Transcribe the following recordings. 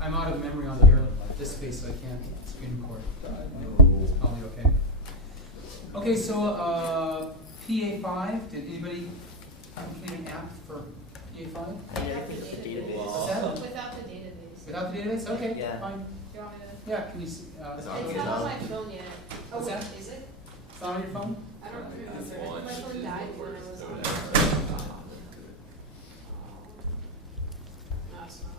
I'm out of memory on here, this space, so I can't screen record. It's probably okay. Okay, so PA5, did anybody complete an app for PA5? Yeah, the database. What's that? Without the database. Without the database? Okay, Yeah. fine. Do you want me to? Yeah, can you see? It's not on my phone yet. Oh, What's wait, that? is it? It's not on your phone? I don't remember. I think my phone died when I was on. No, it's not.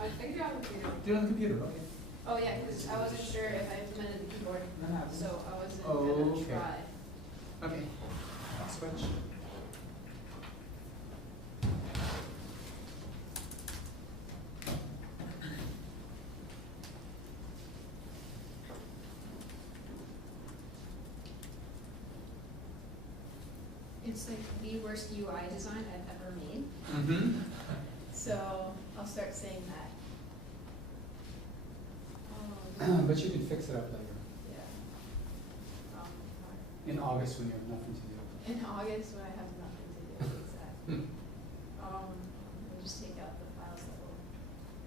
I think you're on the computer. Do it on the computer, okay. Oh, yeah, because I wasn't sure if I implemented the keyboard, so I wasn't Oh, gonna okay. try. Okay, I'll switch. It's like the worst UI design I've ever made, Mm-hmm. so I'll start saying that. But you can fix it up later. Yeah. In August when you have nothing to do. In August when I have nothing to do, exactly. We'll just take out the files that will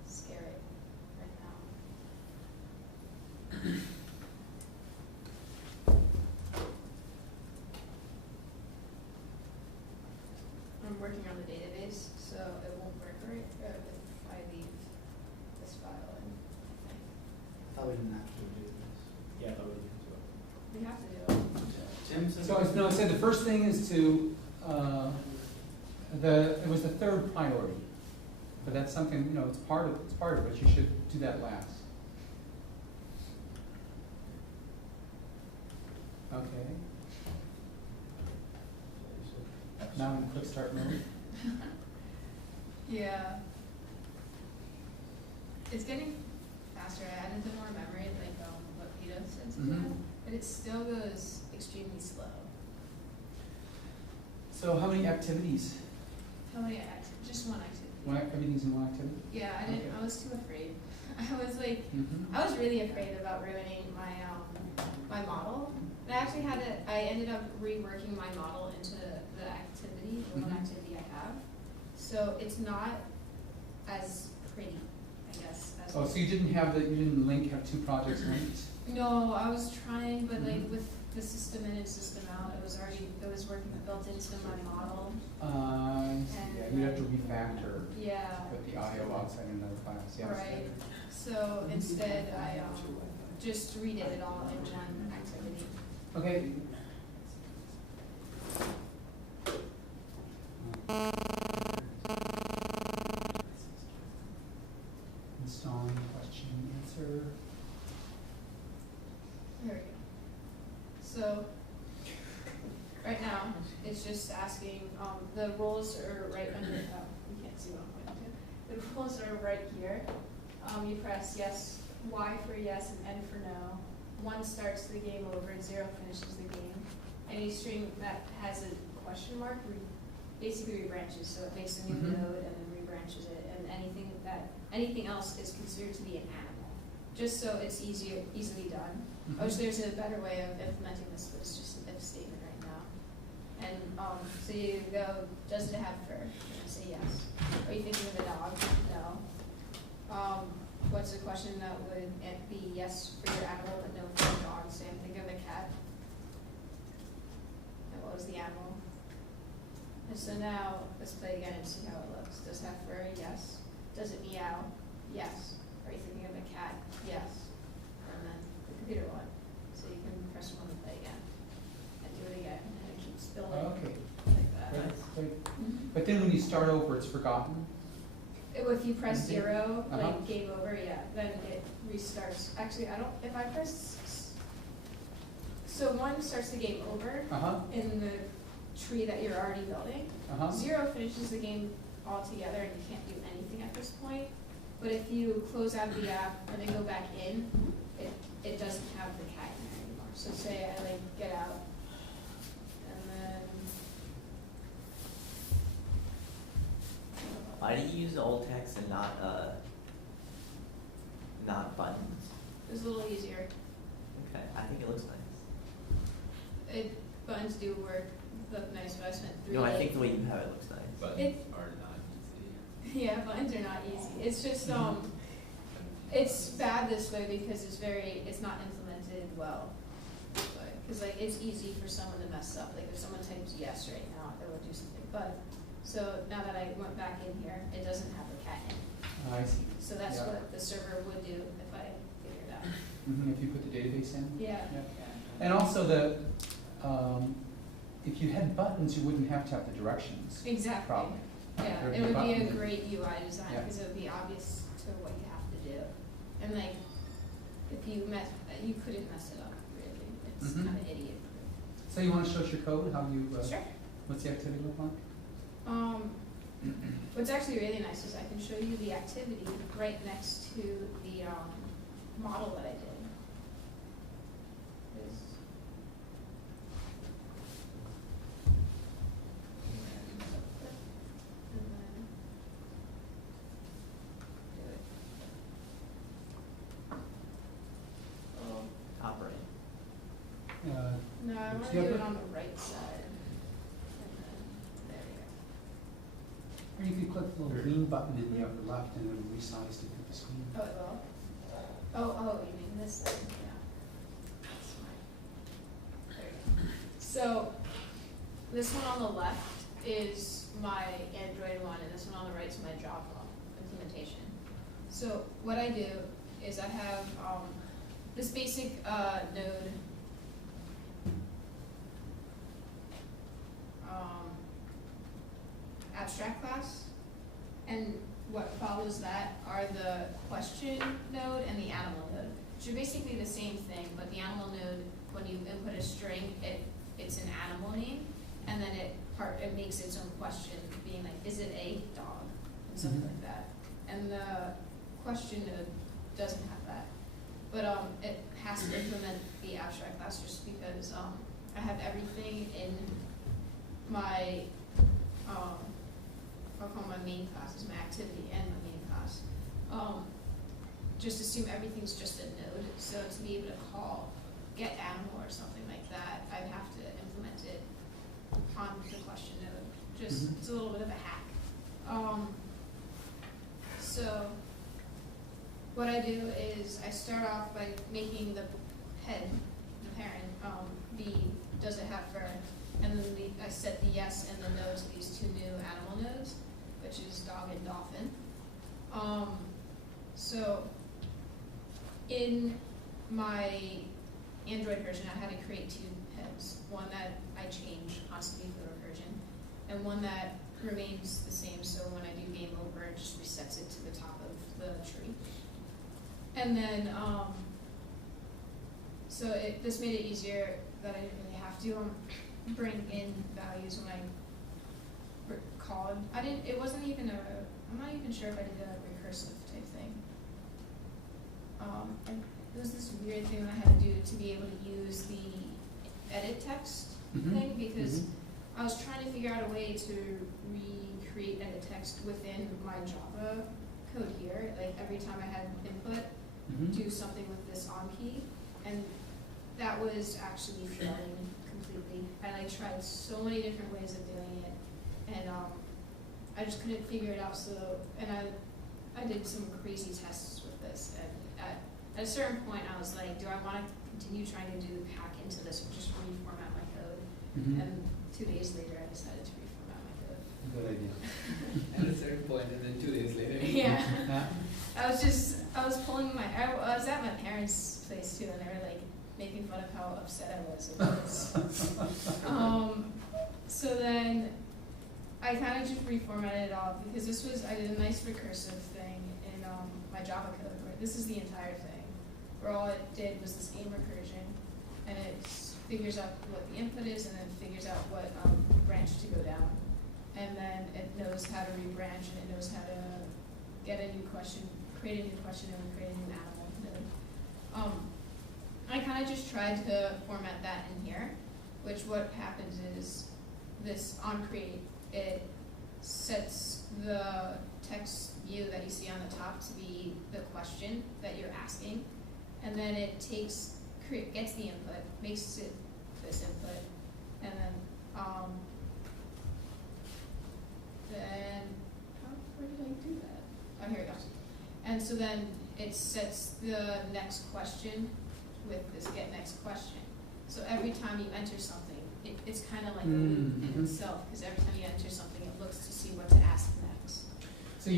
scare it right now. I'm working on the database, so it won't work right if I leave this file in, I think. Thought we didn't actually do this. Yeah, that would be good. We have to do it. Tim said. So, no, I said the first thing is to, it was the third priority. But that's something, it's part of it, but you should do that last. Okay. Now I'm in quick start mode. Yeah. It's getting faster. I added more memory, like what Peter said to Mhm. that, but it still goes extremely slow. So how many activities? How many just one activity. Everything's in one activity? Yeah, I didn't. Okay. I was too afraid. I was like, Mm-hmm. I was really afraid about ruining my my model. And I actually had to. I ended up reworking my model into the activity, the one Mhm. activity I have. So it's not as pretty, I guess. As Oh, so you didn't have two projects linked? No, I was trying, but like Mhm. with the system in and system out, it was working built into my model. Yeah, you'd have to refactor, Yeah. put the audio outside in another class, yes. Right. So instead, I just redid it all in one activity. Okay. Installing question answer. There we go. So right now, it's just asking, the roles are right under, you can't see what I'm pointing to. The roles are right here. You press yes, Y for yes, and N for no. 1 starts the game over, and 0 finishes the game. Any string that has a question mark basically rebranches, so it makes a new Mhm. node and then rebranches it, and anything else is considered to be an animal, just so it's easily done. Mhm. I wish there's a better way of implementing this, but it's just an if statement right now. And so you go, does it have fur? And say yes. Are you thinking of a dog? No. What's a question that would be yes for your animal but no for your dog? Say I'm thinking of a cat. And what was the animal? And so now let's play again and see how it looks. Does it have fur? Yes. Does it meow? Yes. Are you thinking of a cat? Yes. And then the computer one. So you can press 1 to play again. And do it again. And it keeps building Okay, like that. great. But then when you start over, it's forgotten? If you press Mhm. 0, Uh-huh. like game over, yeah, then it restarts. Actually, if I press, so 1 starts the game over Uh-huh, in the tree that you're already building. uh-huh. 0 finishes the game altogether and you can't do anything at this point. But if you close out the app and then go back in, it doesn't have the cat in there anymore. So say I get out and then Why do you use alt text and not buttons? it's a little easier. Okay, I think it looks nice. Buttons do look nice, but I spent 3 No, I days. think the way you have it looks nice. Buttons It- are not easy. Yeah, buttons are not easy. it's just, it's bad this way because it's not implemented well. Because like, it's easy for someone to mess up, like if someone types yes right now, it will do something, but, so now that I went back in here, it doesn't have the cat in. I see. So that's Yeah. what the server would do if I figured it out. If you put the database in. Yeah. And also if you had buttons, you wouldn't have to have the directions. Exactly. Probably. Yeah, There'd it would be a button. great UI design, Yeah. because it would be obvious to what you have to do. And like, if you couldn't mess it up, really, it's Mhm. kinda idiot. So you want to show us your code, how you, Sure. what's the activity look like? What's actually really nice is I can show you the activity right next to the, model that I did. Is- And then do it. Oh, Top right. no, I wanna So do you have it to- on the right side. And then, there we go. Or you could click the little green button in the upper left and it'll resize to fit the screen. Oh, it will? Oh, you mean this side, yeah. That's fine. There you go. So, this one on the left is my Android one, and this one on the right is my Java implementation. So, what I do is I have, this basic, node, abstract class, and what follows that are the question node and the animal node, which are basically the same thing, but the animal node, when you input a string, it's an animal name, and then it makes its own question, being like, is it a dog, and something Mhm. like that. And the question node doesn't have that, but it has to implement the abstract class just because I have everything in my I'll call my main class is my activity and my main class. Just assume everything's just a node, so to be able to call get animal or something like that, I'd have to implement it on the question node. Just Mhm. it's a little bit of a hack. So what I do is I start off by making the head, the parent, be does it have fur, and then I set the yes and the no to these two new animal nodes, which is dog and dolphin. So in my Android version, I had to create two heads, one that I change constantly for recursion, and one that remains the same, so when I do game over, it just resets it to the top of the tree. And then, this made it easier that I didn't really have to bring in values when I called. It wasn't even I'm not even sure if I did a recursive type thing. And it was this weird thing that I had to do to be able to use the edit text thing, because I was trying to figure out a way to recreate edit text within my Java code here. Like every time I had input, do something with this on key, and that was actually failing completely. I tried so many different ways of doing it, and I just couldn't figure it out. So, and I did some crazy tests with this, and at a certain point, I was like, do I want to continue trying to hack into this or just reformat my code? And 2 days later, I decided to reformat my code. Good idea. At a certain point, and then 2 days later. Yeah. I was pulling I was at my parents' place too, and they were like making fun of how upset I was with this. So then I kind of just reformatted it all, because I did a nice recursive thing in my Java code, where this is the entire thing, where all it did was this game recursion, and it figures out what the input is, and then figures out what branch to go down, and then it knows how to rebranch, and it knows how to get a new question, create a new question, and create a new animal node. I kind of just tried to format that in here, which what happens is this on create, it sets the text view that you see on the top to be the question that you're asking, and then it gets the input, makes it this input, and then where did I do that? Oh, here it goes. And so then it sets the next question with this get next question. So every time you enter something, it's kind of like a loop in itself, because every time you enter something, it looks to see what to ask next. So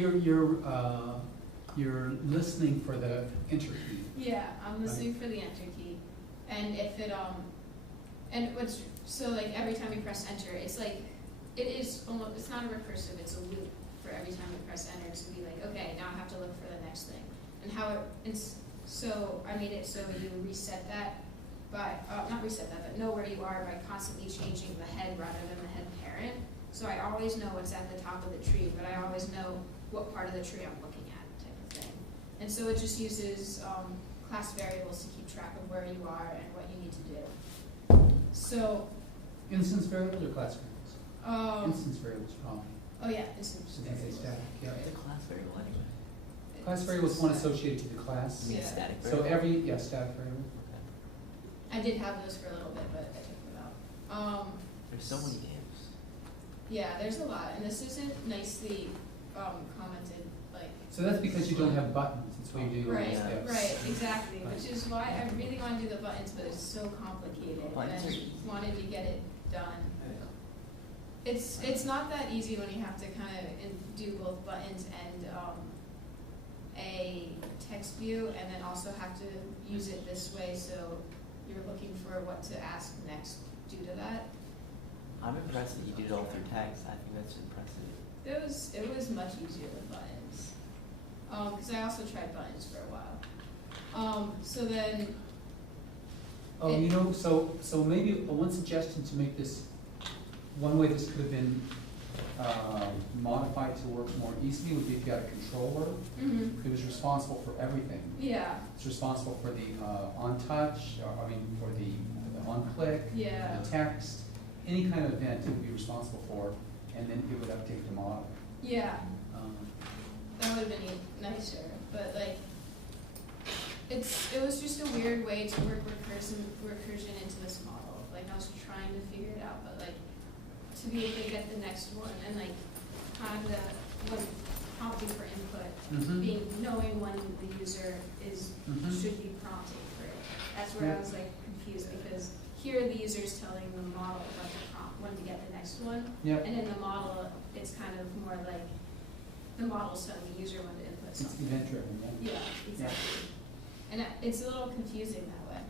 you're listening for the enter key. Yeah, I'm listening for the enter key, and if it and what's so like every time you press enter, it's like it is almost, it's not a recursive, it's a loop for every time you press enter to be like, okay, now I have to look for the next thing. And how it's so I made it so you reset that by not reset that, but know where you are by constantly changing the head rather than the head parent. So I always know what's at the top of the tree, but I always know what part of the tree I'm looking at, type of thing. And so it just uses class variables to keep track of where you are and what you need to do. So Instance variables or class variables? Instance variables probably. oh yeah, instance So things like variables. static, yeah. It's a class variable anyway. Class variable is one associated to the class. You mean Yeah. static So variable? static variable. I did have those for a little bit, but I took them out. There's so many ifs. Yeah, there's a lot, and this isn't nicely commented, like. So that's because you don't have buttons, that's why you do all Right, these steps. right, exactly, Right. which is why I really want to do the buttons, but it's so complicated, and Buttons I are easy. wanted to get it done. It's not that easy when you have to kind of do both buttons and a text view, and then also have to use it this way, so you're looking for what to ask next due to that. I'm impressed that you did it all through text. I think that's impressive. It was much easier with buttons, because I also tried buttons for a while. So then, Oh, It- you know, so maybe one suggestion to make this, one way this could have been modified to work more easily would be if you had a controller. It was responsible for everything. yeah, It's responsible for the on-touch, or, I mean, for the on-click, yeah, the text, any kind of event it would be responsible for, and then it would update the model. yeah. Um, That would have been nicer, but like, it was just a weird way to work recursion into this model. Like I was trying to figure it out, but like to be able to get the next one and like kind of what prompting for input, being knowing when the user is should be prompting for it. That's where I was like confused, because here the user is telling the model what to prompt, when to get the next one. Yep, And in the model, it's kind of more like the model's telling the user when to input it's something. event-driven, yeah. Yeah, exactly. And it's a little confusing that way.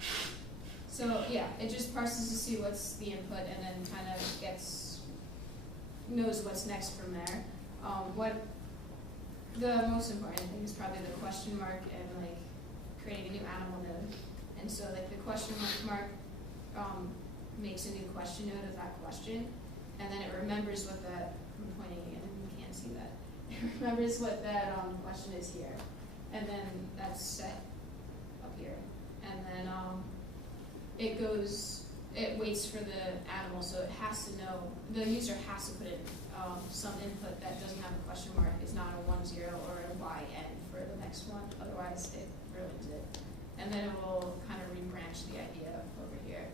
So yeah, it just parses to see what's the input and then kind of knows what's next from there. What the most important thing is probably the question mark and like creating a new animal node. And so like the question mark makes a new question node of that question, and then it remembers what that, I'm pointing again, you can't see that. It remembers what that question is here, and then that's set up here. And then it waits for the animal, so it has to know, the user has to put in some input that doesn't have a question mark, it's not a 1, 0 or a YN for the next one, otherwise it ruins it. And then it will kind of rebranch the idea over here,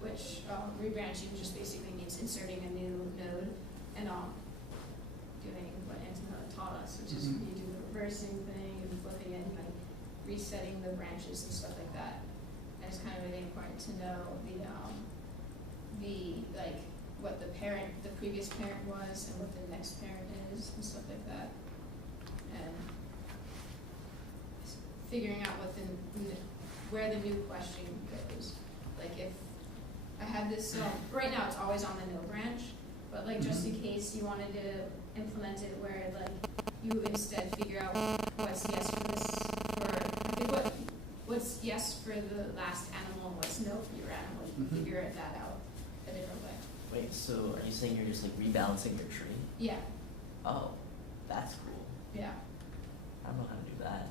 which rebranching just basically means inserting a new node and doing what Antonella taught us, which is when you do the reversing thing and flipping it and like resetting the branches and stuff like that. And it's kind of really important to know the like what the previous parent was and what the next parent is and stuff like that. And figuring out what where the new question goes. Like if I had this, right now it's always on the no branch, but like just in case you wanted to implement it where like you instead figure out what's yes for this, or I think what's yes for the last animal and what's no for your animal, you can figure that out a different way. Wait, so are you saying you're just like rebalancing your tree? Yeah, Oh, that's cool. yeah. I don't know how to do that.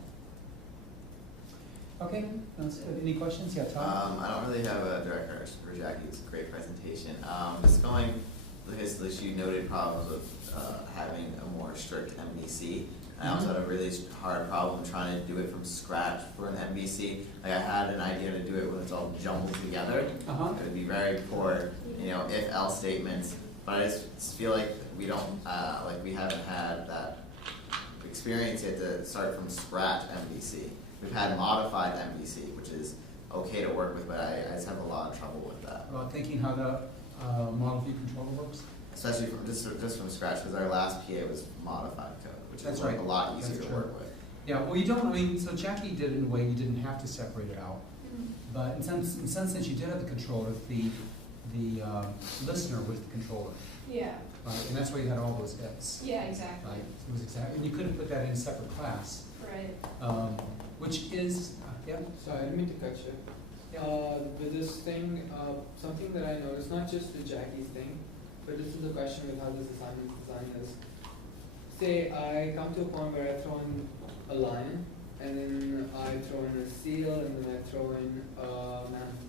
Okay, that's good. Any questions? Yeah, Tom? I don't really have a direct question for Jackie. It's a great presentation. Just going, because you noted problems with having a more strict MVC. I also had a really hard problem trying to do it from scratch for an MVC. Like I had an idea to do it when it's all jumbled together. It would be very poor, if else statements. But I just feel like we don't, we haven't had that experience you have to start from scratch MVC. We've had modified MVC, which is okay to work with, but I just have a lot of trouble with that. About thinking how the model view controller works? Especially from just from scratch, because our last PA was modified code, which That's is like right. a lot easier That's to true. work with. Yeah, well, you don't, I mean, so Jackie did it in a way you didn't have to separate it out. Mm. But in some sense, you did have the controller, the listener was the controller, Yeah, right? And that's why you had all those ifs, yeah, exactly, right? It was exactly, and you could have put that in a separate class, right. which is, yeah? Sorry, I didn't mean to cut you. With this thing, something that I noticed, not just with Jackie's thing, but this is a question with how this assignment design is. Say I come to a point where I throw in a lion, and then I throw in a seal, and then I throw in a mammoth.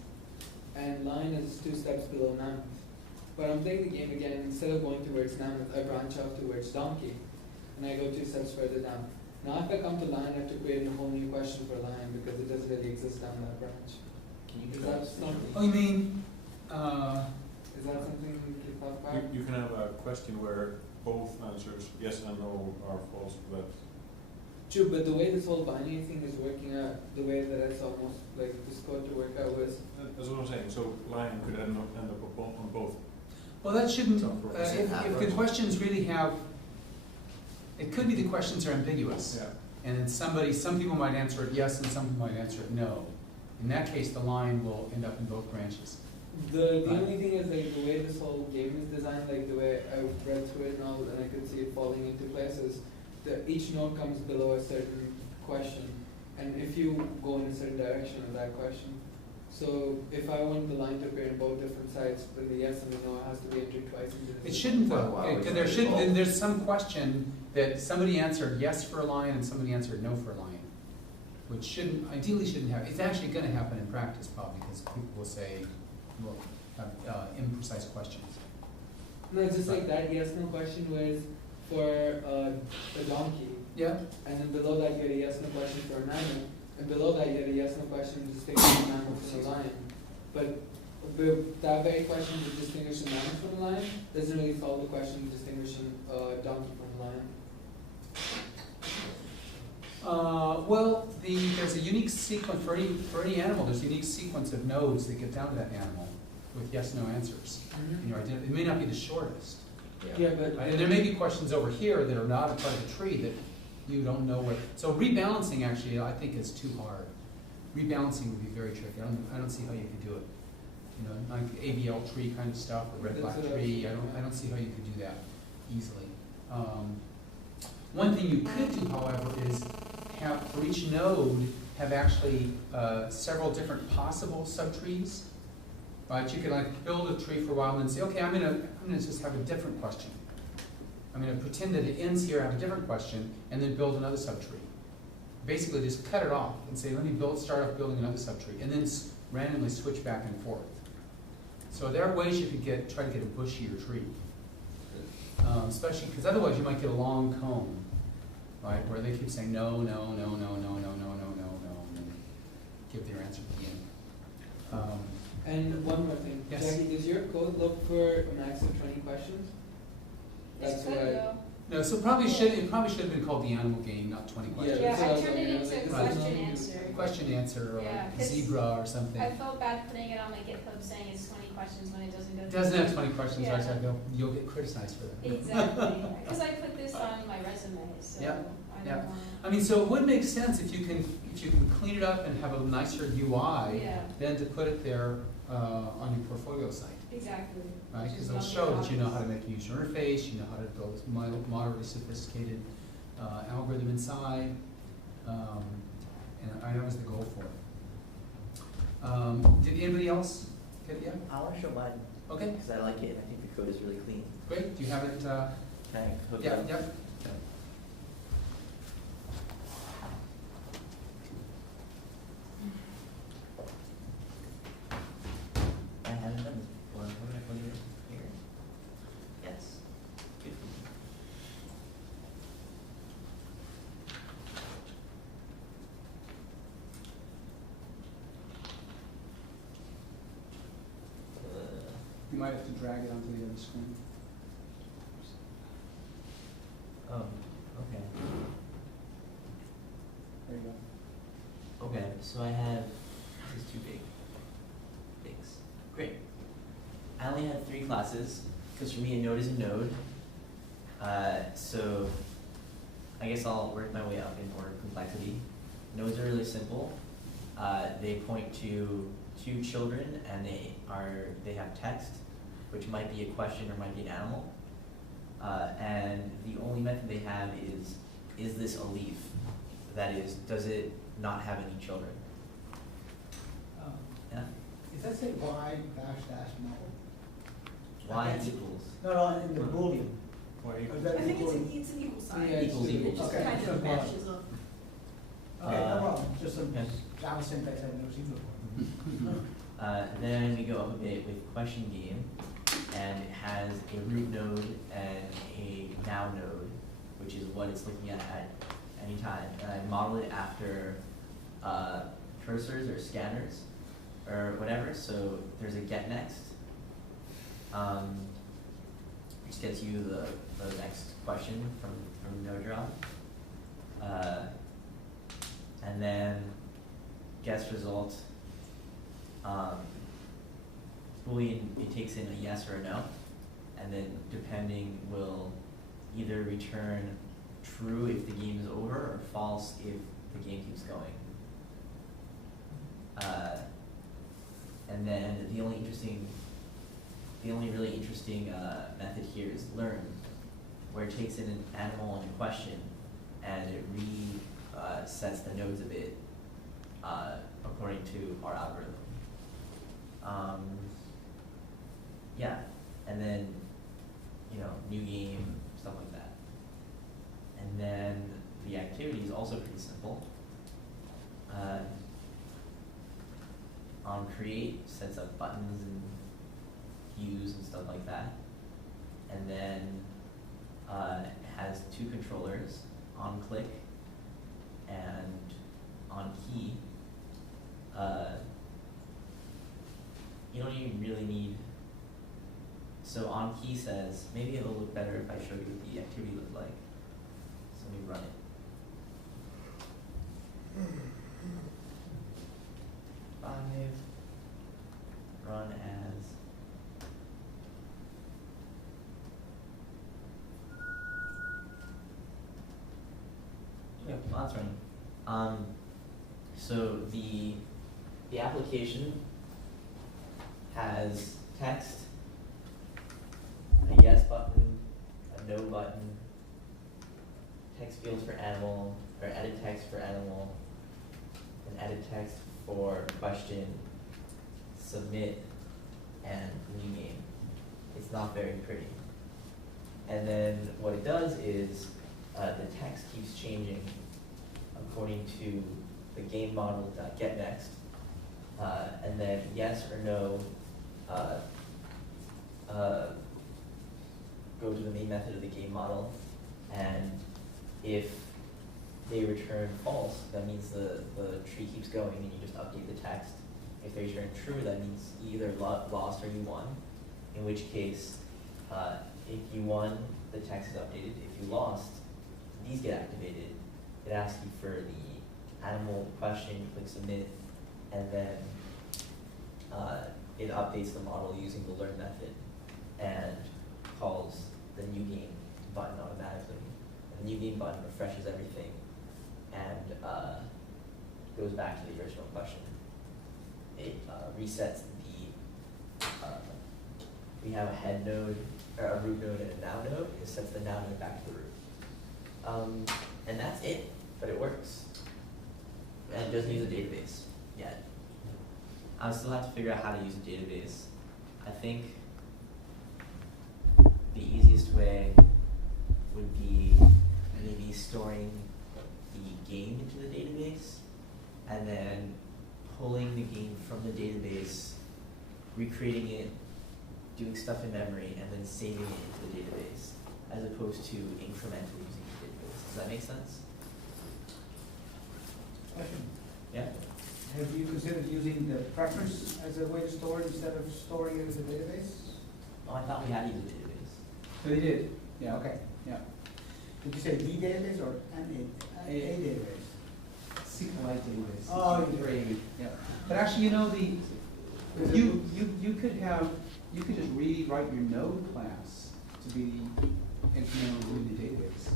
And lion is 2 steps below mammoth. But I'm playing the game again, instead of going towards mammoth, I branch out towards donkey, and I go 2 steps further down. Now if I come to lion, I have to create a whole new question for lion, because it doesn't really exist down that branch. Can you Is do that that? something? Oh, you mean, Is that something we can talk about? You can have a question where both answers, yes and no, are false, but True, but the way this whole binary thing is working out, the way that I saw most, like, this code to work out was, that's what I'm saying. So lion could end up on both. well, that shouldn't, So, if the questions really have, it could be the questions are ambiguous. Yeah. And then some people might answer it yes, and some people might answer it no. In that case, the line will end up in both branches. the Right. only thing is, like, the way this whole game is designed, like, the way I read through it and all, and I could see it falling into places, each node comes below a certain question, and if you go in a certain direction of that question, so if I want the line to appear in both different sides, then the yes and the no has to be entered twice into the It shouldn't though, Why would because you there do should, both? there's some question that somebody answered yes for a line and somebody answered no for a line, which shouldn't, ideally shouldn't happen. It's actually gonna happen in practice probably, because people will say, well, have imprecise questions. No, it's just like that yes no question was for a donkey, Yeah, and then below that you had a yes no question for a mammoth, and below that you had a yes no question distinguishing a mammoth from a lion. But that very question to distinguish a mammoth from a lion doesn't really solve the question distinguishing a donkey from a lion. well, there's a unique sequence, for any animal, there's a unique sequence of nodes that get down to that animal with yes-no answers. You know, it may not be the shortest. Yeah, but And there may be questions over here that are not a part of the tree that you don't know what, so rebalancing actually, I think is too hard. Rebalancing would be very tricky, I don't see how you could do it. You know, like ABL tree kind of stuff, or red black That's what I was tree, I don't see how you could do that easily. One thing you could do, however, is have, for each node, have actually several different possible subtrees. Right, you could like build a tree for a while and then say, okay, I'm gonna just have a different question. I'm gonna pretend that it ends here, have a different question, and then build another subtree. Basically, just cut it off and say, let me start off building another subtree, and then randomly switch back and forth. So there are ways you could try to get a bushier tree, especially because otherwise you might get a long cone, right, where they keep saying no, no, no, no, no, no, no, no, no, no, and then give their answer at the end. and one more thing, Yes. Jackie, does your code look for a max of 20 questions? It's That's good what I- though. No, so it probably should have been called the animal game, not 20 questions. Yeah, that's what I was turned it wondering, into like, Right. question answer. Question answer, or Yeah, 'cause zebra or something. I felt bad putting it on my GitHub saying it's 20 questions when it doesn't go It through. doesn't have 20 questions, right, Yeah. so you'll get criticized for that. Exactly, because I put this on my resume, so Yeah, I yeah. don't want. I mean, so it would make sense if you can clean it up and have a nicer UI, Yeah, then to put it there on your portfolio site, exactly. right? Which Because is it'll lovely show that you know copies. how to make a user interface, you know how to build this moderately sophisticated algorithm inside, and that was the goal for it. Did anybody else get it yet? I want to show mine Okay, because I like it. I think the code is really clean. great. Do you have it? Can I hook it Yeah, up? yep. I haven't done this before. What do I put it here? Yes. Good. You might have to drag it onto the other screen. Oh, okay. you go. Okay, so I have, this is too big. Things. Great. I only had 3 classes, because for me a node is a node. So I guess I'll work my way up in order of complexity. Nodes are really simple. They point to 2 children and they have text, which might be a question or might be an animal. And the only method they have is this a leaf? That is, does it not have any children? Yeah? Does that say y dash dash no? Y Okay. equals. No, in the Boolean. Why Or equal? is that I think Boolean? it's an equal sign. Yeah, Equals equals. Just Okay, kind so of far. matches up. Okay, no Uh, problem, just some okay. Java syntax I've never seen before. Then we go up a bit with question game, and it has a root node and a now node, which is what it's looking at any time. And I model it after cursors or scanners or whatever. So there's a get next, which gets you the next question from node draw. And then guess result. Boolean, it takes in a yes or a no, and then depending will either return true if the game is over or false if the game keeps going. And then the only really interesting method here is learn, where it takes in an animal and a question, and it resets the nodes a bit according to our algorithm. Yeah, and then, new game, stuff like that. And then the activity is also pretty simple. On create, sets up buttons and hues and stuff like that. And then it has 2 controllers, on click and on key. You don't even really need, so on key says, maybe it'll look better if I show you what the activity looked like. So let me run it. 5, run as, yeah, well, that's running. So the application has text, a yes button, a no button, text fields for animal, or edit text for animal, and edit text for question, submit, and new game. It's not very pretty. And then what it does is the text keeps changing according to the game model.getNext, and then yes or no go to the main method of the game model, and if they return false, that means the tree keeps going and you just update the text. If they return true, that means you either lost or you won, in which case, if you won, the text is updated. If you lost, these get activated. It asks you for the animal question, you click submit, and then it updates the model using the learn method and calls the new game button automatically. And the new game button refreshes everything and goes back to the original question. It resets we have a head node, or a root node and a now node. It sets the now node back to the root. And that's it, but it works. And it doesn't use a database yet. I still have to figure out how to use a database. I think the easiest way would be maybe storing the game into the database and then pulling the game from the database, recreating it, doing stuff in memory, and then saving it into the database, as opposed to incrementally using the database. Does that make sense? Question. Yeah? Have you considered using the preference as a way to store it instead of storing it as a database? Oh, I thought we had to use a database. So they did, yeah, okay, yeah. Did you say the database or a database? Oh, you're Amy, yeah. But actually, you know, you could just rewrite your node class to be incremental in the database.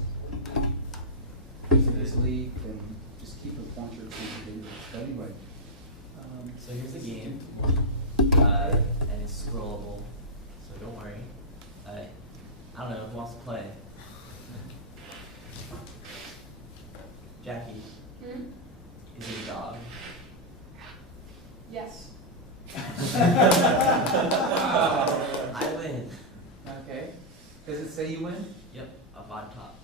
So this leaf and just keep a pointer to the database. But anyway, So here's the game, and it's scrollable, so don't worry. I don't know, who wants to play? Jackie, Hmm? is it a dog? Yes. I win. okay. Does it say you win? Yep, up on top.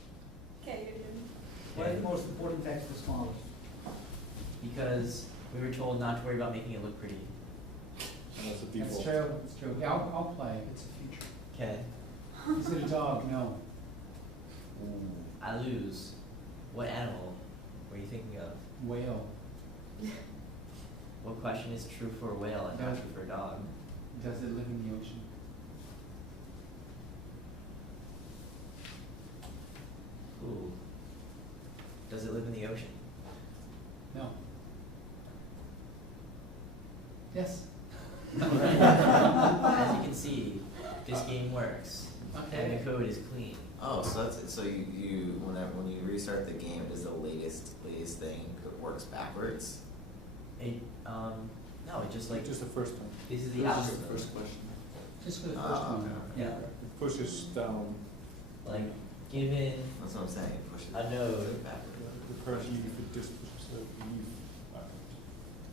Okay, you're doing. Why is the most important text the smallest? Because we were told not to worry about making it look pretty. And that's the That's default. true, it's true. Yeah, I'll play, it's a future. Okay. Is it a dog? No. I lose. What animal were you thinking of? Whale. What question is true for a whale and not true for a dog? Does it live in the ocean? Ooh. Does it live in the ocean? No. Yes. Alright. As you can see, this game works. And Okay. the code is clean. Oh, so that's it. So you when you restart the game, does the latest thing works backwards? No, it just like, Just the first one. this is the This is algorithm. the first question. Just for the first Ah, one. okay. Yeah. It pushes down Like, given That's what I'm saying. It pushes a node, backwards. the current leaf, it just pushes the leaf backwards.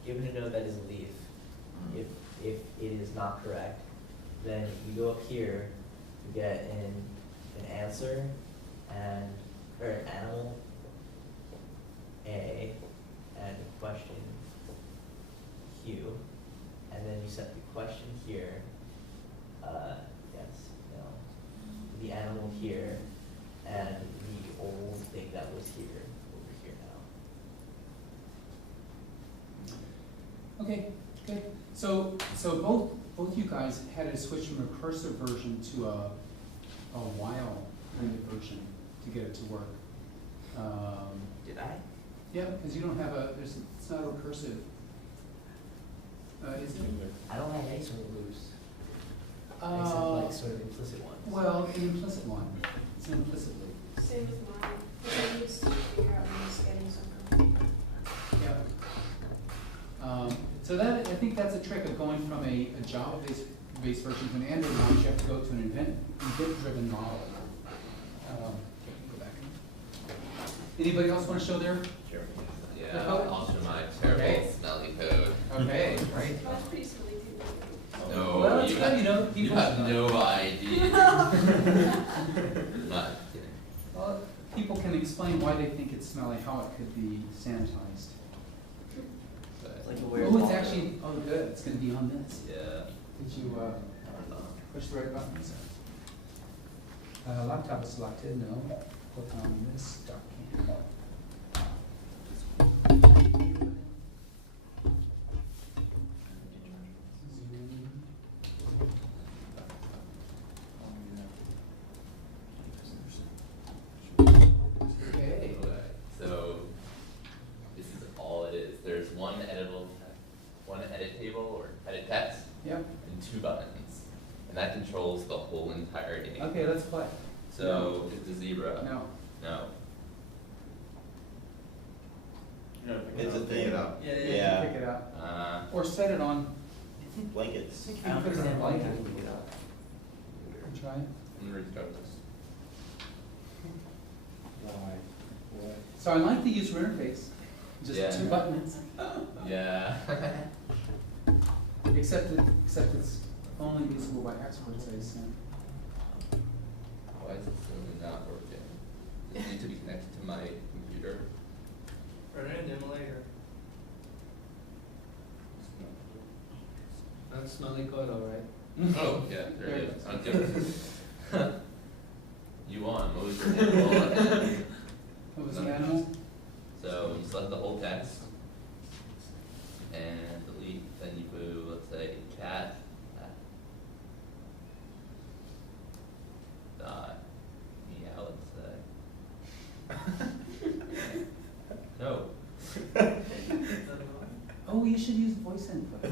given a node that is a leaf, Mm. if it is not correct, then you go up here to get an answer and, or an animal, A, and a question, Q, and then you set the question here, yes, no, the animal here, and the old thing that was here, over here now. Okay, good. So both you guys had to switch from a cursive version to a while kind of version to get it to work. Did I? Yeah, because you don't have it's not a recursive. Is it? I don't have any sort of loops, except like sort of implicit ones. Well, an implicit one. It's an implicit loop. Same with mine. I used to figure out when I was getting something. Yeah. So that, I think that's a trick of going from a Java-based version to an Android one. You have to go to an event-driven model. Go back. Anybody else want to show their? Sure. The Yeah, code? I'll show my terrible Okay. smelly code. Okay, right. That's pretty silly too. No, Well, that's you good, have, you know, you people. have no idea. Not kidding. Well, people can explain why they think it's smelly, how it could be sanitized. It's like a Oh, weird. it's ball. actually, oh, good, it's gonna be on this. Yeah. Did you, push the right buttons? Laptop is selected, no. Click on this, dock cam. Zoom in. Okay. Okay, so this is all it is. There's one edit table or edit text Yep, and 2 buttons. And that controls the whole entire game. okay, let's play. So it's a zebra. No. No. It's a thing about Pick it up. Uh, Or set it on, blankets. you I don't can put it on a understand why you blanket. have to pick it up. Try it. I'm gonna restart this. Why? So I like the user interface, just Yeah. 2 buttons, Yeah. except it's only usable by experts, I assume. Why is it suddenly not working? Does it need to be connected to my computer? Run it in later. That's smelly code, alright. Oh, yeah, there There it it is. is. Okay. You won. What was your animal? What was the animal? So you select the whole text and delete, then you put, let's say, cat. Dot. Meow, let's say. No. Oh, you should use voice input.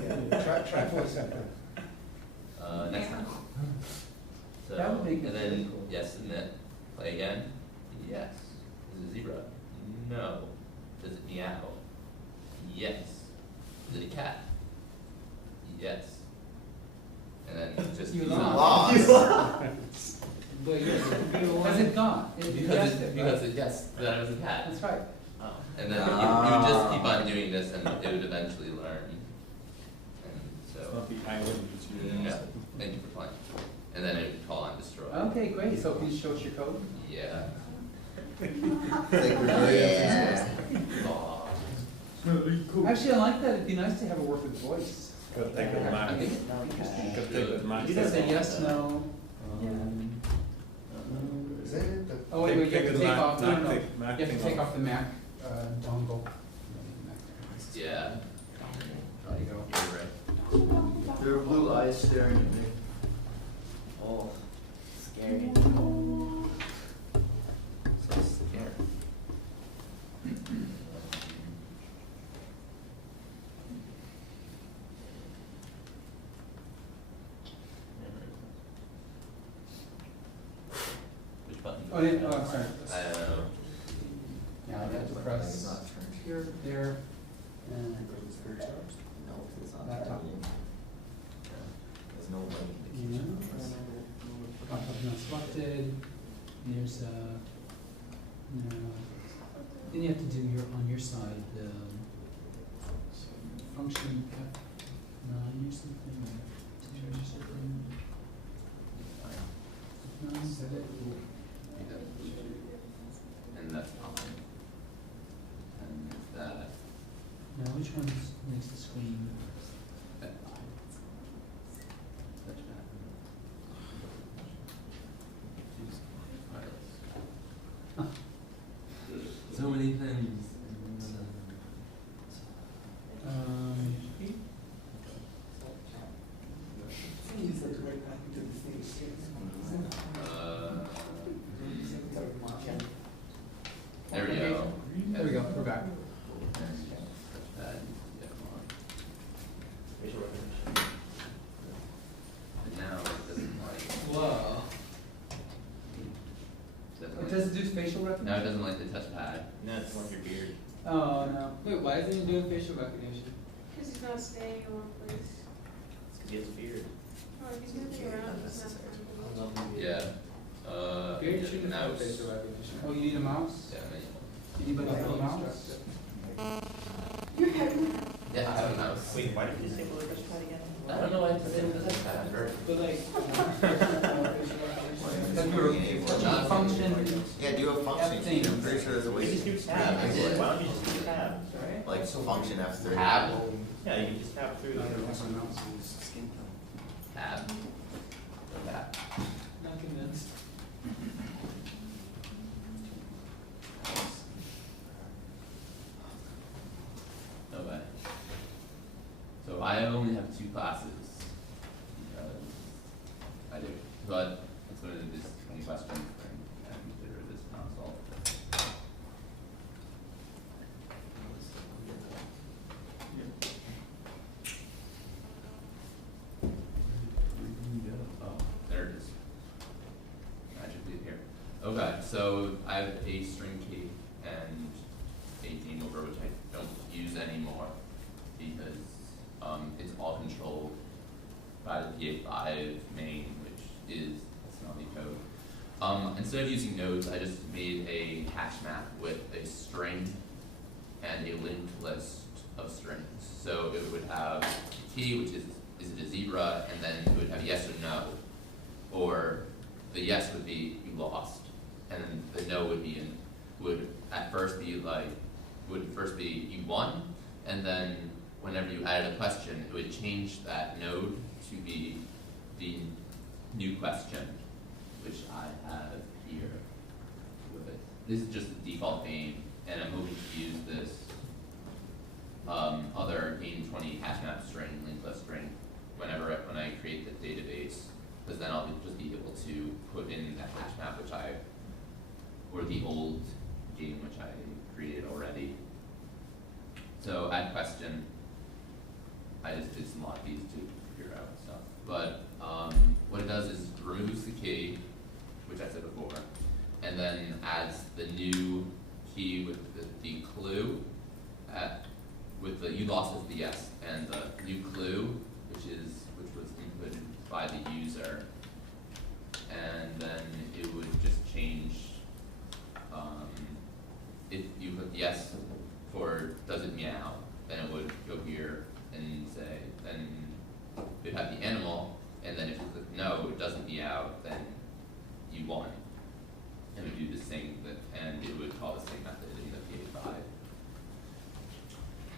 Try voice input. Next time. So, That would make it and very then, cool. yes, submit, play again, yes. Is it a zebra? No. Does it meow? Yes. Is it a cat? Yes. And then just. You use lost. it. But yes, computer one. Has it gone? Because it, yes, that it was a cat. That's right. Oh. And then you would just keep on doing this and it would eventually learn. And It's so, not the island, it's you. yeah, thank you for playing. And then it would call on destroy. Okay, great. So can you show us your code? Yeah. Yeah. Aw. Actually, I like that. It'd be nice to have a word with voice. Gotta take the I Mac. think it's interesting. Gotta take the Mac. You gotta say yes, no. Is that it? Oh, wait, you have to the take Mac- off, no, Mac no, no. thing- Mac You have to thing take off the Mac, dongle. Yeah. There you go. You're right. There are blue eyes staring at me. Oh, scary. So scared. Which button? Oh, yeah, oh, I'm sorry. I don't know. Now I have to press here, there, and No, 'cause it's not Laptop. charging. There's no light Yeah. indication. laptop not selected. There's then you have to do your, on your side, function F9 or something, or 2 or something. F9, is that it? And that's on. And that. Now, which one makes the screen? Touch pad. So many things. There we go. There we go, we're back. Touch pad, yeah, come on. Facial recognition. And now it doesn't like. Whoa. It doesn't do facial Now it recognition? doesn't like the touch pad. No, it's like your beard. Oh, no. Wait, why isn't he doing facial recognition? Cause he's not staying in one place. It's because he has a beard. Oh, if he's moving around, he's not staying. Yeah. Beard shouldn't have mouse. facial recognition. Oh, you need a mouse? Yeah, manual. Anybody have a mouse? Yeah, I have a mouse. Wait, why did you disable the touch pad again? I don't know why it's in the touch pad. But like, Because we were touching function. Yeah, do a function key. I'm pretty sure there's a way. You just do tab. Why don't you just do tabs, right? Like function F3. Tab. Yeah, you can just tab through the. Tab. Tab. not convinced. No way. So I only have 2 classes. Because I do. But let's go into this 20 question thing and consider this console. Oh, there it is. Magically appear. Okay, so I have a string key and a game over, which I don't use anymore because it's all controlled by the PA5 main, which is smelly code. Instead of using nodes, I just made a hash map with a string and a linked list of strings. So it would have T, which is it a zebra, and then it would have yes or no, or the yes would be you lost, and then the no would be would first be you won, and then whenever you added a question, it would change that node to be the new question, which I have here. This is just the default game, and I'm hoping to use this other game 20 hash map string, linked list string, when I create the database, because then I'll just be able to put in that hash map or the old game which I created already. So add question, it's a lot easier to figure out stuff. But what it does is removes the key, which I said before, and then adds the new key with the clue with the you lost is the yes, and the new clue, which was inputted by the user, and then it would just change. If you put yes for does it meow, then it would go here and say, then it would have the animal, and then if you click no, it doesn't meow, then you won. And it would do the same, and it would call the same method in the PA5.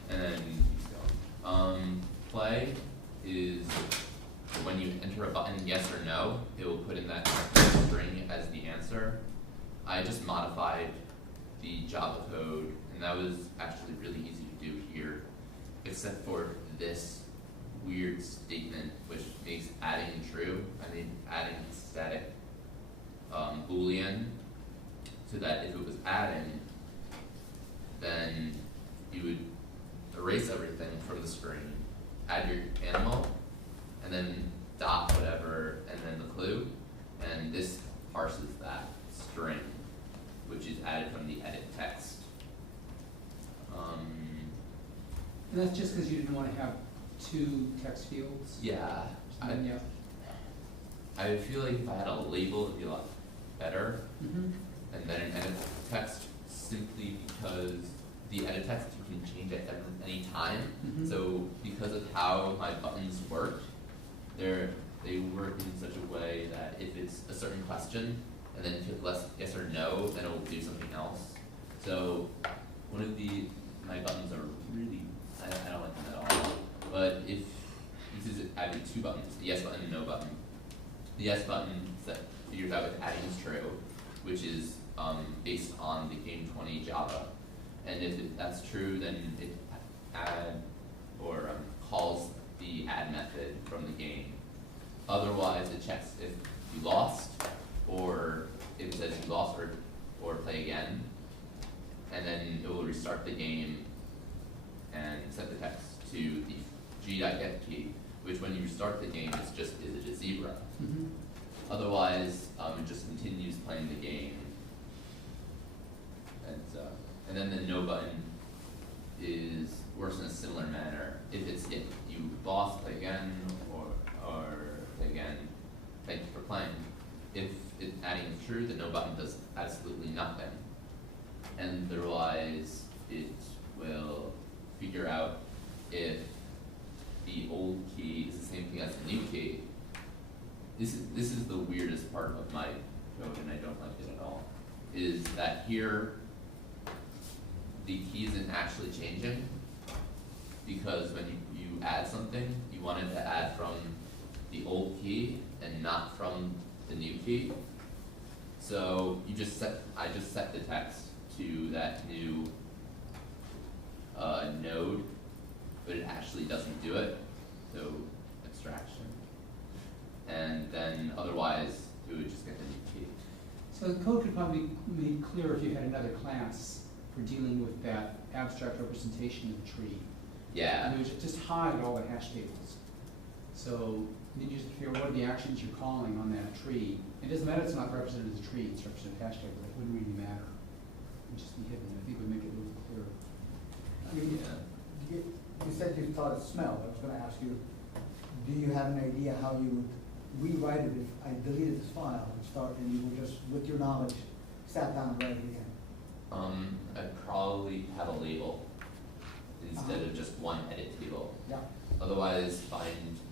And then keeps going. Play is when you enter a button yes or no, it will put in that string as the answer. I just modified the Java code, and that was actually really easy to do here, except for this weird statement which makes adding true. I mean adding static Boolean, so that if it was adding, then you would erase everything from the screen, add your animal, and then dot whatever, and then the clue, and this parses that string, which is added from the edit text. And that's just because you didn't want to have two text fields? Yeah, Yeah. I feel like if I had a label, it'd be a lot better, Mm-hmm. and then an edit text, simply because the edit text you can change at any time. Mhm. So because of how my buttons work, they work in such a way that if it's a certain question, and then if you click yes or no, then it will do something else. So one of my buttons are really, I don't like them at all. But if this is adding two buttons, the yes button and no button. The yes button figures out if adding is true, which is based on the game 20 Java. And if that's true, then it calls the add method from the game. Otherwise, it checks if you lost, or if it says you lost, or play again, and then it will restart the game and set the text to the g.get key, which when you restart the game, is it a zebra? Mm-hmm. Otherwise, it just continues playing the game. And then the no button works in a similar manner. If you lost, play again, or play again, thank you for playing. If adding is true, the no button does absolutely nothing. And otherwise, it will figure out if the old key is the same thing as the new key. This is the weirdest part of my code, and I don't like it at all, is that here the key isn't actually changing, because when you add something, you want it to add from the old key and not from the new key. So I just set the text to that new node, but it actually doesn't do it, so abstraction. And then otherwise, it would just get the new key. So the code could probably be made clearer if you had another class for dealing with that abstract representation of the tree. Yeah. And it would just hide all the hash tables. So then you just figure what are the actions you're calling on that tree. It doesn't matter if it's not represented as a tree, it's represented as a hash table. It wouldn't really matter. It would just be hidden. I think it would make it a little clearer. I mean, you said you thought it smelled. I was gonna ask you, do you have an idea how you would rewrite it if I deleted this file and you would just, with your knowledge, sat down and read it again? I'd probably have a label instead of just one edit table. Yeah. Otherwise,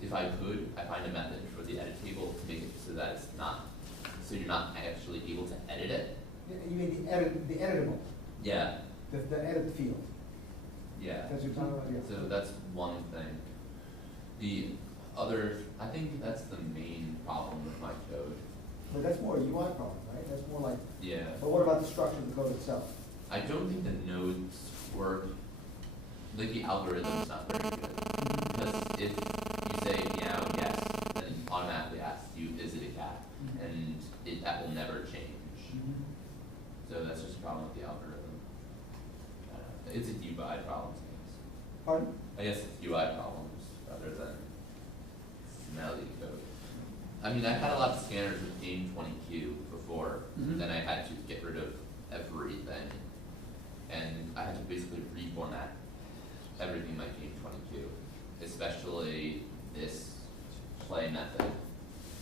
if I could, I find a method for the edit table to make it so that it's not, so you're not actually able to edit it. You mean the editable, Yeah, the edit field? yeah. That's what you're talking about, yeah. So that's one thing. The other, I think that's the main problem with my code. But that's more a UI problem, right? That's more like, Yeah. but what about the structure of the code itself? I don't think the nodes work, like the algorithm's not very good. Because if you say meow yes, then it automatically asks you, is it a cat? Mhm. And that will never change. Mhm. So that's just a problem with the algorithm. It's a UI problem. Pardon? I guess it's UI problems. functionality code. I mean, I've had a lot of scanners with game 20Q before, Mhm. then I had to get rid of everything, and I had to basically reformat everything in my game 20Q, especially this play method,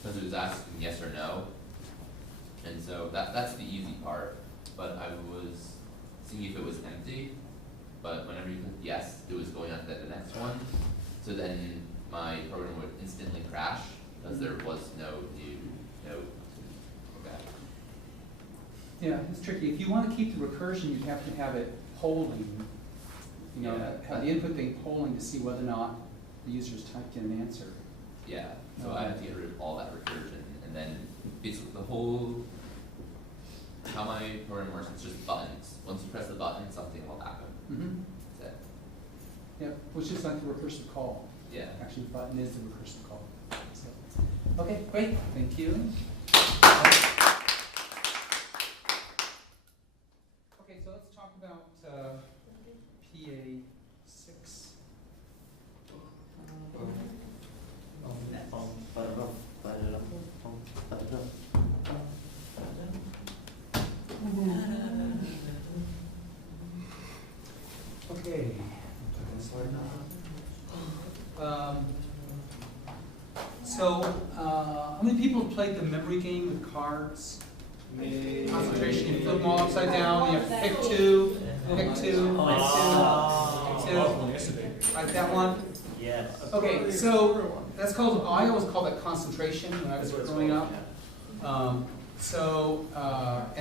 because it was asking yes or no, and so that's the easy part. But I was seeing if it was empty, but whenever you click yes, it was going on to the next one. So then my program would instantly crash because there was no new node. Okay. Yeah, it's tricky. If you want to keep the recursion, you'd have to have it polling, you know, Yeah. have the input thing polling to see whether or not the user's typed in an answer. Yeah. So I had to get rid of all that recursion, and then basically the whole how my program works, it's just buttons. Once you press the button, something will happen. Mm-hmm. That's it. Yeah, which is like the recursive call. Yeah. Actually, the button is the recursive call. So, okay, great, thank you. Okay, so let's talk about PA 6. Okay. How many people have played the memory game with cards? Concentration, you flip them all upside down, you have to pick two, pick two, pick two. Yesterday. Right, that one? Yes. Okay, so that's called, I always called it concentration when I was growing up. And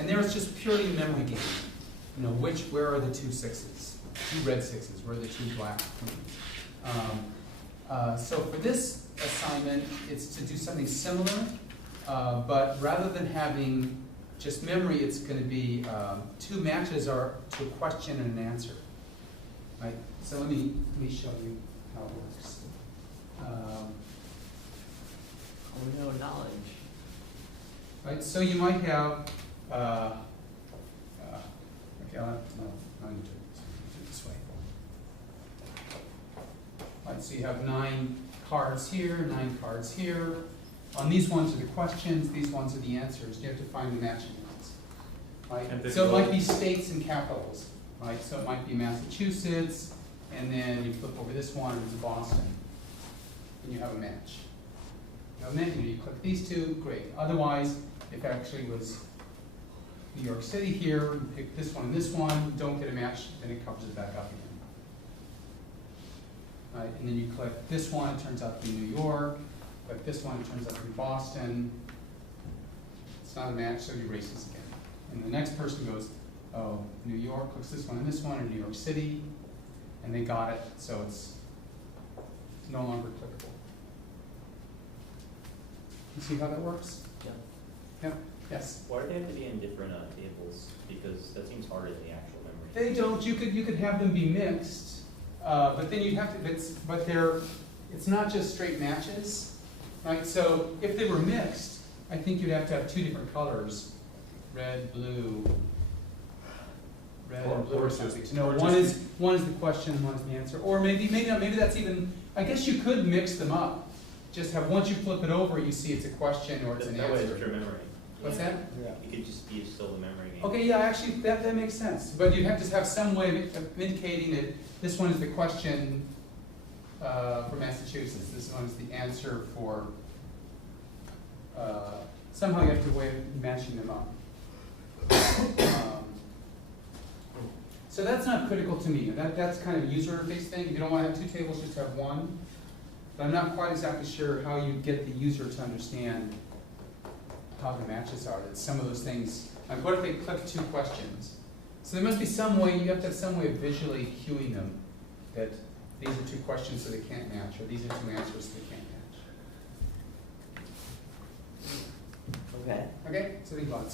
there was just purely a memory game. You know, where are the two sixes? Two red sixes, where are the two black queens? So for this assignment, it's to do something similar, but rather than having just memory, it's going to be two matches are to a question and an answer. Right? So let me show you how it works. Oh no, knowledge. Right, so you might have, okay, I'll do it this way. Right, so you have 9 cards here, 9 cards here. On these ones are the questions, these ones are the answers. You have to find the matching ones. And Right? So it might be states and capitals, right? So it might be Massachusetts, and then you flip over this one, it's Boston, and you have a match. And then you click these two, great. Otherwise, if it actually was New York City here, you pick this one, don't get a match, then it covers it back up again. Right, and then you click this one, it turns out to be New York. Click this one, it turns out to be Boston. It's not a match, so you erase this again. And the next person goes, oh, New York, clicks this one and New York City, and they got it, so it's no longer clickable. You see how that works? Yeah. Yeah, yes? Why do they have to be in different tables? Because that seems harder than the actual memory. They don't, you could have them be mixed, but then you'd have to, it's not just straight matches, right? So if they were mixed, I think you'd have to have 2 different colors, red, blue, red and blue or something. No, one is the question, one is the answer. Or maybe that's even, I guess you could mix them up. Just have, once you flip it over, you see it's a question or it's an That way it's answer. pure memory. What's that? It could just be still the memory game. Okay, yeah, actually, that makes sense. But you'd have to have some way of indicating that this one is the question for Massachusetts. This one is the answer for, somehow you have to way of matching them up. So that's not critical to me. That's kind of a user interface thing. If you don't want to have 2 tables, just have one. But I'm not quite exactly sure how you get the user to understand how the matches are. That some of those things, like what if they click 2 questions? So there must be some way, you have to have some way of visually cueing them that these are 2 questions so they can't match, or these are 2 answers so they can't match. Okay. Okay, so think about it.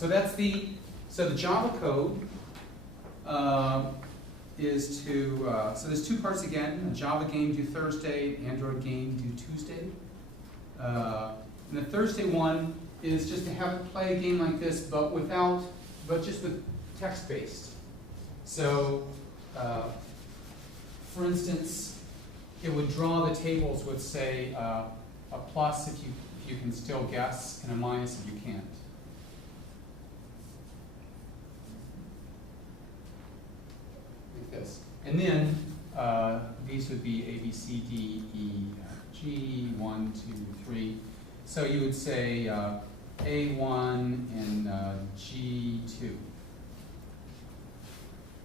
So the Java code is to, so there's 2 parts again. A Java game due Thursday, Android game due Tuesday. And the Thursday one is just to have it play a game like this, but just with text-based. So, for instance, it would draw the tables, would say, a plus if you can still guess, and a minus if you can't. Like this. And then these would be A, B, C, D, E, F, G, 1, 2, 3. So you would say A1 and G2.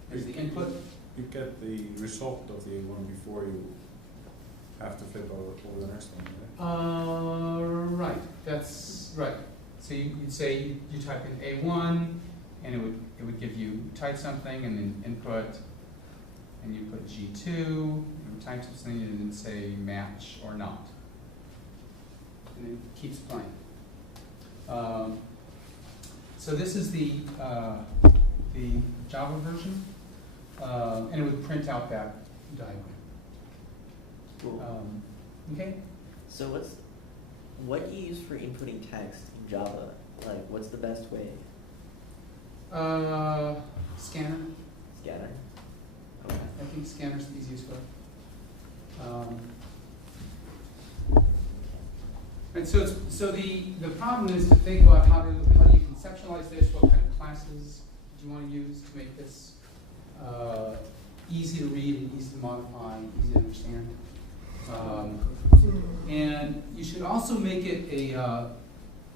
Here's the input. You get the result of the one before you have to flip over the next one, right? Right, that's right. So you'd say you type in A1, and it would give you type something and then input, and you put G2, you type something and then say match or not, and it keeps playing. So this is the Java version, and it would print out that diagram. Cool. Okay. So what do you use for inputting text in Java? Like, what's the best way? Scanner. Scanner? Okay. I think scanner's the easiest way. And so the problem is to think about how do you conceptualize this, what kind of classes do you want to use to make this easy to read and easy to modify, easy to understand. And you should also make it a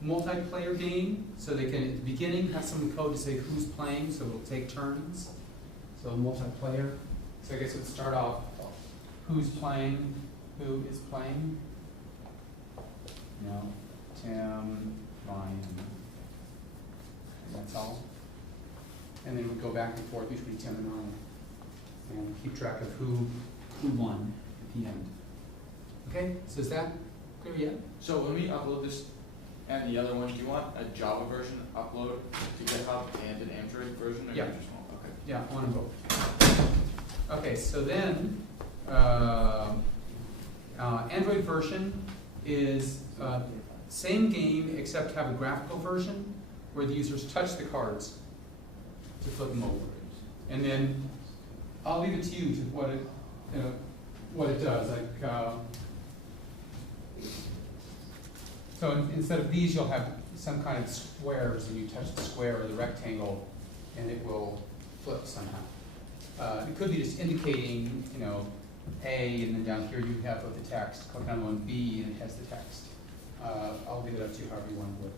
multiplayer game, so they can, at the beginning, have some code to say who's playing, so it'll take turns. So multiplayer. So I guess it would start off who's playing, who is playing. You know, Tim, Ryan, and that's all. And then we go back and forth between Tim and Ryan, and keep track of who won at the end. Okay, so is that clear yet? So when we upload this and the other one, do you want a Java version upload to GitHub and an Android version? Or Yeah. you just want, okay. Yeah, one and both. Okay, so then Android version is same game except have a graphical version where the users touch the cards to flip them over, and then I'll leave it to you to what it does. Like so instead of these, you'll have some kind of squares, and you touch the square or the rectangle, and it will flip somehow. It could be just indicating, you know, A, and then down here you have the text. Click on one B, and it has the text. I'll leave it up to you however you want to do it.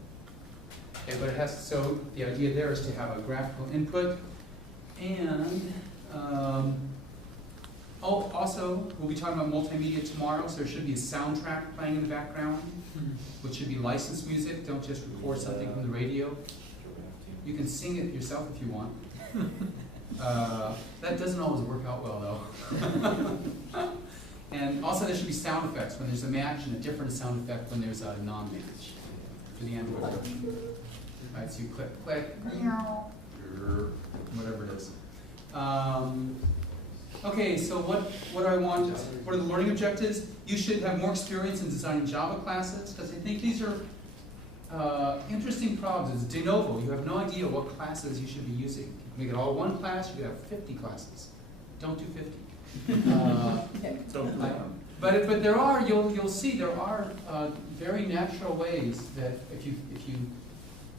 Okay, but it has, so the idea there is to have a graphical input, and also we'll be talking about multimedia tomorrow, so there should be a soundtrack playing in the background, which should be licensed music. Don't just record something from the radio. You can sing it yourself if you want. That doesn't always work out well though. And also there should be sound effects when there's a match, and a different sound effect when there's a non-match for the Android version. Right, so you click, whatever it is. Okay, so what do I want? What are the learning objectives? You should have more experience in designing Java classes, because I think these are interesting problems. It's de novo. You have no idea what classes you should be using. You can make it all one class. You could have 50 classes. Don't do 50. But there are, you'll see there are very natural ways that if you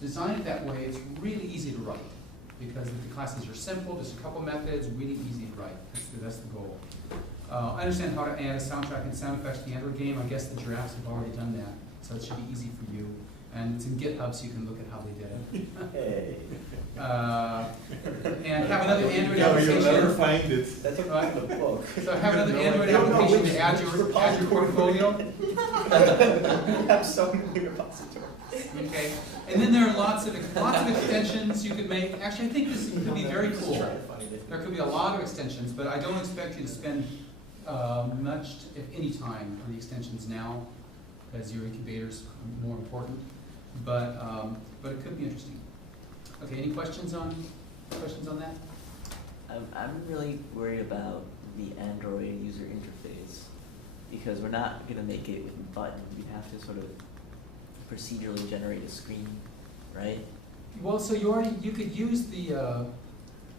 design it that way, it's really easy to write, because the classes are simple. There's a couple methods, really easy to write. That's the goal. I understand how to add a soundtrack and sound effects to the Android game. I guess the giraffes have already done that, so it should be easy for you. And it's in GitHub, so you can look at how they did it. Hey. And have another Android No, application. you'll never find it. That's a the book. So have another Android application to add your portfolio. Have so many repositories. Okay. And then there are lots of extensions you could make. Actually, I think this could be very cool. There could be a lot of extensions, but I don't expect you to spend much, if any, time on the extensions now, because your incubator's more important. But it could be interesting. Okay, any questions on that? I'm really worried about the Android user interface, because we're not going to make it with a button. We have to sort of procedurally generate a screen, right? Well, so you could use the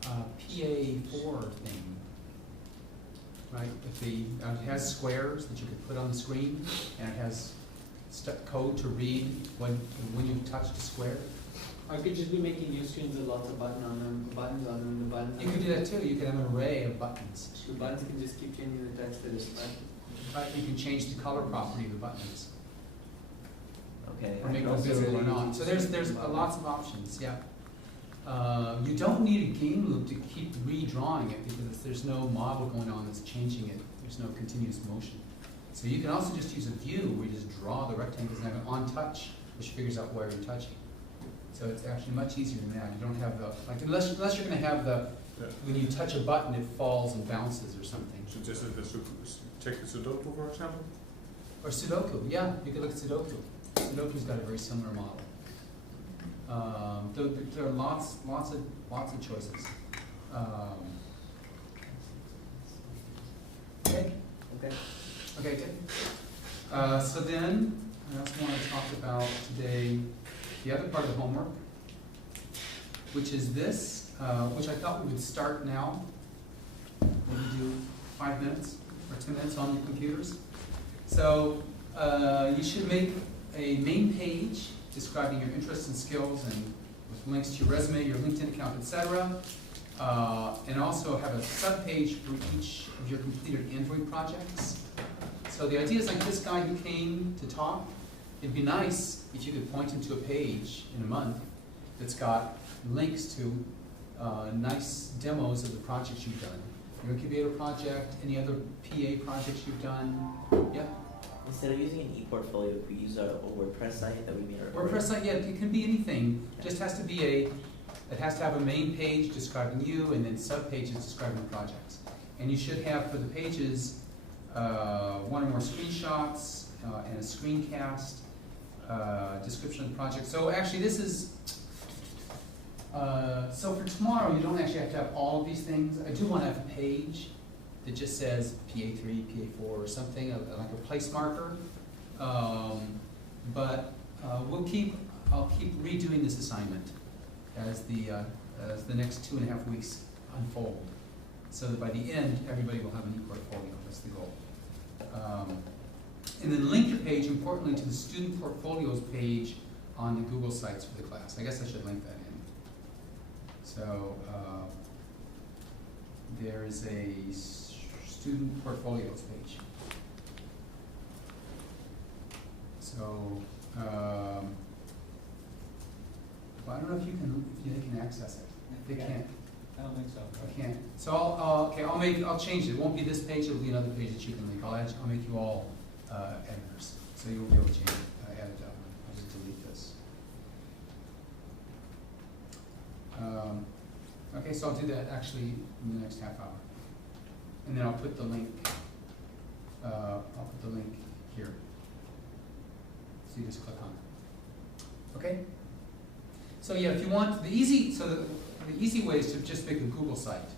PA4 thing, right? If it has squares that you could put on the screen, and it has code to read when you touch the square? I could just be making new screens with lots of buttons on them, the buttons. You could do that too, you could have an array of buttons. The buttons can just keep changing the text they display. You can change the color property of the buttons, Okay. or make them visible or not. So there's lots of options, yeah. You don't need a game loop to keep redrawing it because there's no model going on that's changing it. There's no continuous motion. So you can also just use a view where you just draw the rectangles and have an on touch, which figures out where you're touching. So it's actually much easier than that. You don't have the, like, unless you're gonna have the, when you touch a button, it falls and bounces or something. Suggested the check the Sudoku, for example? Or Sudoku, yeah, you could look at Sudoku. Sudoku's got a very similar model. There are lots of choices. Okay? Okay. Okay, good. So then, I also want to talk about today the other part of the homework, which is this, which I thought we would start now. Maybe do 5 minutes or 10 minutes on your computers. So you should make a main page describing your interests and skills and with links to your resume, your LinkedIn account, etc. And also have a sub-page for each of your completed Android projects. So the idea is like this guy who came to talk, it'd be nice if you could point him to a page in a month that's got links to nice demos of the projects you've done. Your incubator project, any other PA projects you've done. Yeah? Instead of using an e-portfolio, we use a WordPress site that we made our WordPress site, yeah, it can be anything. It just has to be it has to have a main page describing you and then sub-pages describing the projects. And you should have for the pages one or more screenshots and a screencast, description of the project. So actually this is, so for tomorrow you don't actually have to have all of these things. I do want to have a page that just says PA3, PA4 or something, like a place marker. But I'll keep redoing this assignment as the next 2.5 weeks unfold, so that by the end everybody will have an e-portfolio. That's the goal. And then link your page, importantly, to the student portfolios page on the Google Sites for the class. I guess I should link that in. So there is a student portfolios page. So well, I don't know if they can access it. They can't. I don't think so. I can't. So I'll change it. It won't be this page. It'll be another page that you can link. I'll make you all editors, so you'll be able to change it. Edit that one. I'll just delete this. Okay, so I'll do that actually in the next half hour, and then I'll put the link. Here. So you just click on it. Okay. So yeah, if you want the easy way is to just make a Google site,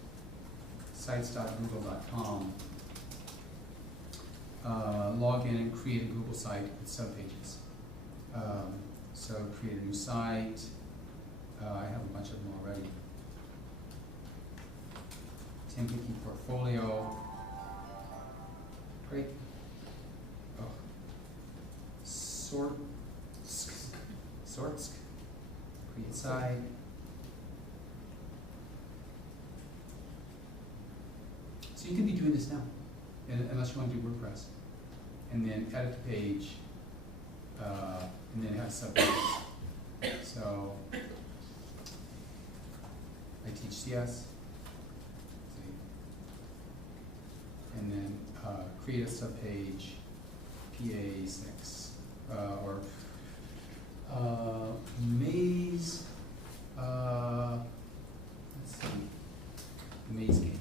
sites.google.com. Log in and create a Google site with subpages. So create a new site. I have a bunch of them already. Template portfolio. Great. Oh. Sorts. Create site. So you could be doing this now, unless you want to do WordPress, and then edit the page, and then have subpages. So I teach CS, and then create a subpage, PA6, or maze. Let's see, maze game.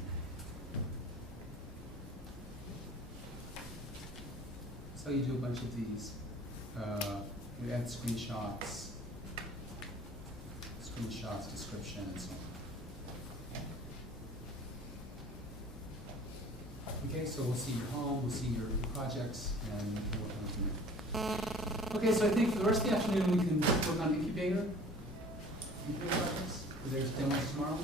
So you do a bunch of these. You add screenshots, description, and so on. Okay, so we'll see your home, we'll see your projects, and we'll work on it from there. Okay, so I think for the rest of the afternoon we can work on incubator projects. There's demos tomorrow.